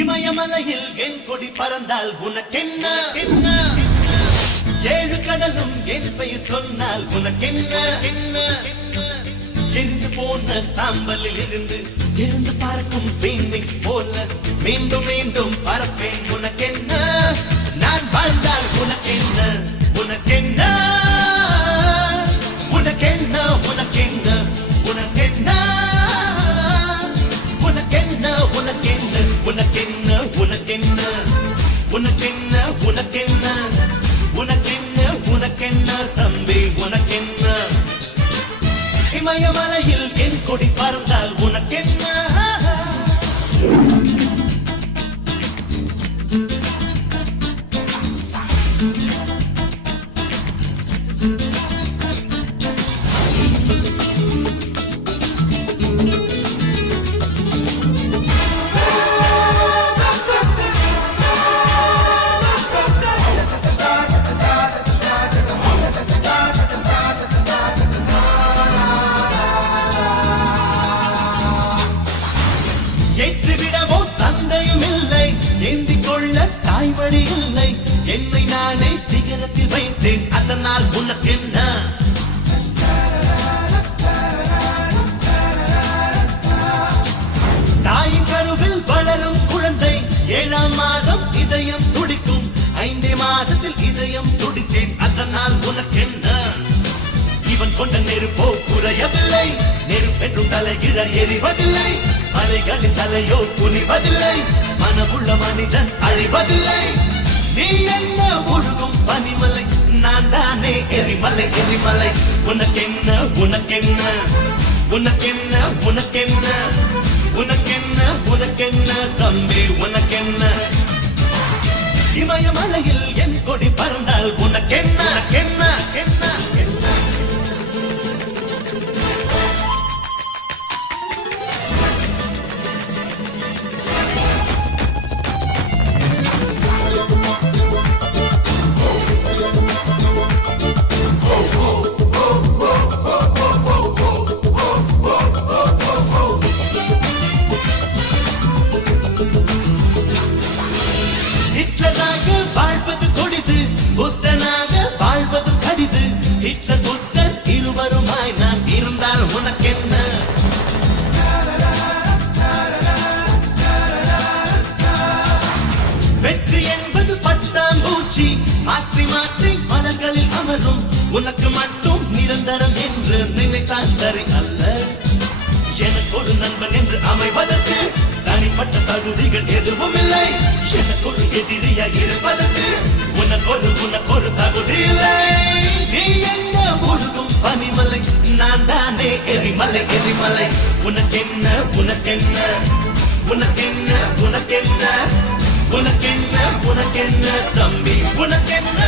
இமயமலையில் என் கொடி பறந்தால் உனக்கென்ன என்ன? ஏழு கடலும் என் பெயர் சொன்னால் உனக்கென்ன என்ன? எரிந்து போன சாம்பலில் இருந்து எழுந்து பறக்கும் பீனிக்ஸ் போல மீண்டும் மீண்டும் பறப்பேன் உனக்கென்ன? நான் வாழ்ந்தால் உனக்கென்ன உனக்கென்ன உனக்கென்ன உனக்கென்ன உனக்கென்ன உனக்கென்ன உனக்கென்ன உனக்கென்ன உனக்கென்ன உனக்கென்ன உனக்கென்ன உனக்கென்ன உனக்கென்ன தம்பி உனக்கென்ன? இமயமலையில் என் கொடி பறந்தால் உனக்கென்ன? ஏற்றிவிடவோ தந்தையும் இல்லை, ஏந்திக் கொள்ள தாய்மொழி இல்லை. என்னை நானே சிகரத்தில் வைத்தேன், அதனால் உனக்கென்ன? தாயின் கருவில் வளரும் குழந்தை 7ஆம் மாதம் இதயம் துடிக்கும். 5 மாதத்தில் இதயம் துடித்தேன், அதனால் உனக்கென்ன? இவன் கொண்ட நெருப்போ குறையவில்லை, நெருப்பென்றும் தலைகிழ எரிவதில்லை. மலைகளின் தலையோ குனிவதில்லை, மனமுள்ள மனிதன் அழிவதில்லை. நீ என்ன ஒழுகும் பனிமலை, நான் தானே எரிமலை எரிமலை. உனக்கென்ன உனக்கென்ன உனக்கென்ன உனக்கென்ன உனக்கென்ன உனக்கென்ன தம்பி உனக்கென்ன? இமயமலையில் என் கொடி பறந்தால் உனக்கென்ன என்ன என்ன என்ன? ஹிட்லராக வாழ்வது கொடிது, புத்தனாக வாழ்வது கடிது. ஹிட்லர் புத்தர் இருவருமாய் நான் இருந்தால் உனக்கென்ன? வெற்றி என்பது பட்டாம்பூச்சி, மாற்றி மாற்றி மலர்களில் அமரும். உனக்கு மட்டும் நிரந்தரம் என்று நினைத்தால் சரி அல்ல. எனக்கு ஒரு நண்பன் என்று அமைவதற்கு தனிப்பட்ட தகுதிகள் எதுவும் இல்லை. எனக்கு ஒரு எதிரியாக இருப்பதற்கு உனக்கொரு தகுதி இல்லை. நீ என்ன ஒழுகும் பனிமலை, நான் தானே எரிமலை எரிமலை. உனக்கென்ன உனக்கென்ன உனக்கென்ன உனக்கென்ன உனக்கென்ன உனக்கென்ன தம்பி உனக்கென்ன?